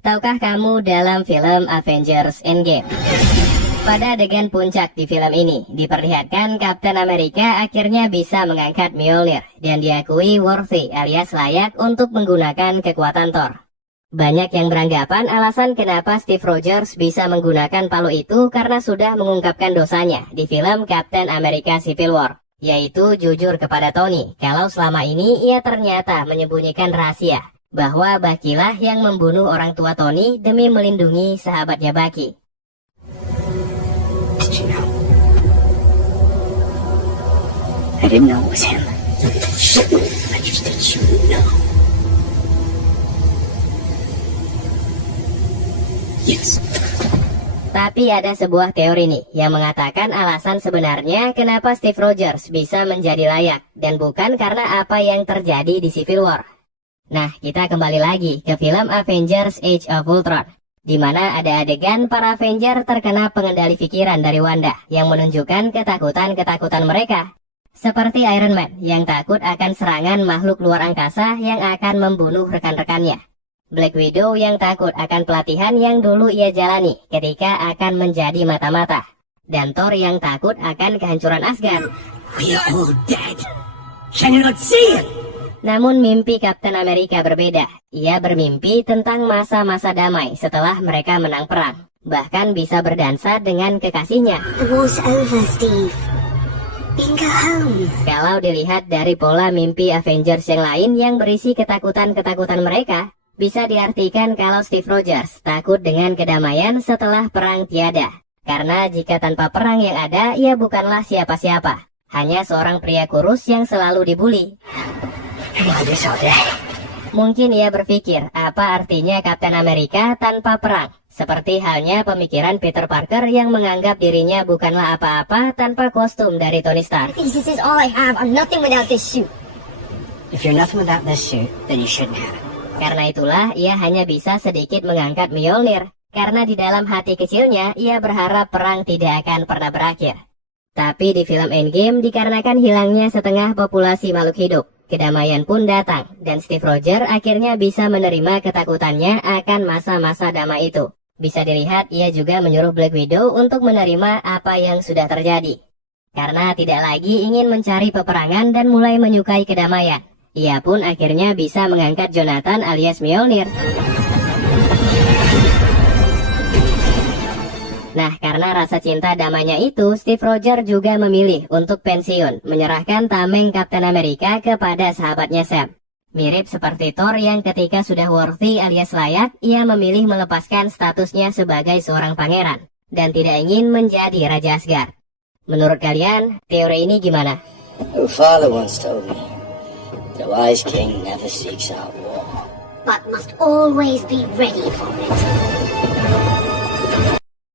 tahukah kamu dalam film Avengers Endgame? Pada adegan puncak di film ini, diperlihatkan Kapten Amerika akhirnya bisa mengangkat Mjolnir dan diakui worthy alias layak untuk menggunakan kekuatan Thor. Banyak yang beranggapan alasan kenapa Steve Rogers bisa menggunakan palu itu karena sudah mengungkapkan dosanya di film Captain America Civil War, yaitu jujur kepada Tony kalau selama ini ia ternyata menyembunyikan rahasia bahwa Bucky-lah yang membunuh orang tua Tony demi melindungi sahabatnya Bucky. Did you know? I didn't know it was him. I just did you know. Yes. Tapi ada sebuah teori nih yang mengatakan alasan sebenarnya kenapa Steve Rogers bisa menjadi layak dan bukan karena apa yang terjadi di Civil War. Nah, kita kembali lagi ke film Avengers Age of Ultron, di mana ada adegan para Avenger terkena pengendali pikiran dari Wanda yang menunjukkan ketakutan-ketakutan mereka. Seperti Iron Man yang takut akan serangan makhluk luar angkasa yang akan membunuh rekan-rekannya. Black Widow yang takut akan pelatihan yang dulu ia jalani ketika akan menjadi mata-mata. Dan Thor yang takut akan kehancuran Asgard. We are all dead. Can you not see it? Namun mimpi Kapten Amerika berbeda. Ia bermimpi tentang masa-masa damai setelah mereka menang perang. Bahkan bisa berdansa dengan kekasihnya. The war's over, Steve. We can go home. Kalau dilihat dari pola mimpi Avengers yang lain yang berisi ketakutan-ketakutan mereka, bisa diartikan kalau Steve Rogers takut dengan kedamaian setelah perang tiada. Karena jika tanpa perang yang ada, ia bukanlah siapa-siapa. Hanya seorang pria kurus yang selalu dibully. Mungkin ia berpikir apa artinya Kapten Amerika tanpa perang. Seperti halnya pemikiran Peter Parker yang menganggap dirinya bukanlah apa-apa tanpa kostum dari Tony Stark. This is all I have. I'm nothing without this suit. If you're nothing without this suit, then you shouldn't have it. Karena itulah ia hanya bisa sedikit mengangkat Mjolnir. Karena di dalam hati kecilnya ia berharap perang tidak akan pernah berakhir. Tapi di film Endgame dikarenakan hilangnya setengah populasi makhluk hidup, kedamaian pun datang, dan Steve Rogers akhirnya bisa menerima ketakutannya akan masa-masa damai itu. Bisa dilihat ia juga menyuruh Black Widow untuk menerima apa yang sudah terjadi. Karena tidak lagi ingin mencari peperangan dan mulai menyukai kedamaian, ia pun akhirnya bisa mengangkat Jonathan alias Mjolnir. Nah, karena rasa cinta damainya itu, Steve Rogers juga memilih untuk pensiun, menyerahkan tameng Kapten Amerika kepada sahabatnya Sam. Mirip seperti Thor yang ketika sudah worthy alias layak, ia memilih melepaskan statusnya sebagai seorang pangeran, dan tidak ingin menjadi Raja Asgard. Menurut kalian, teori ini gimana? Your father once told me, the wise king never seeks out war, But must always be ready for it.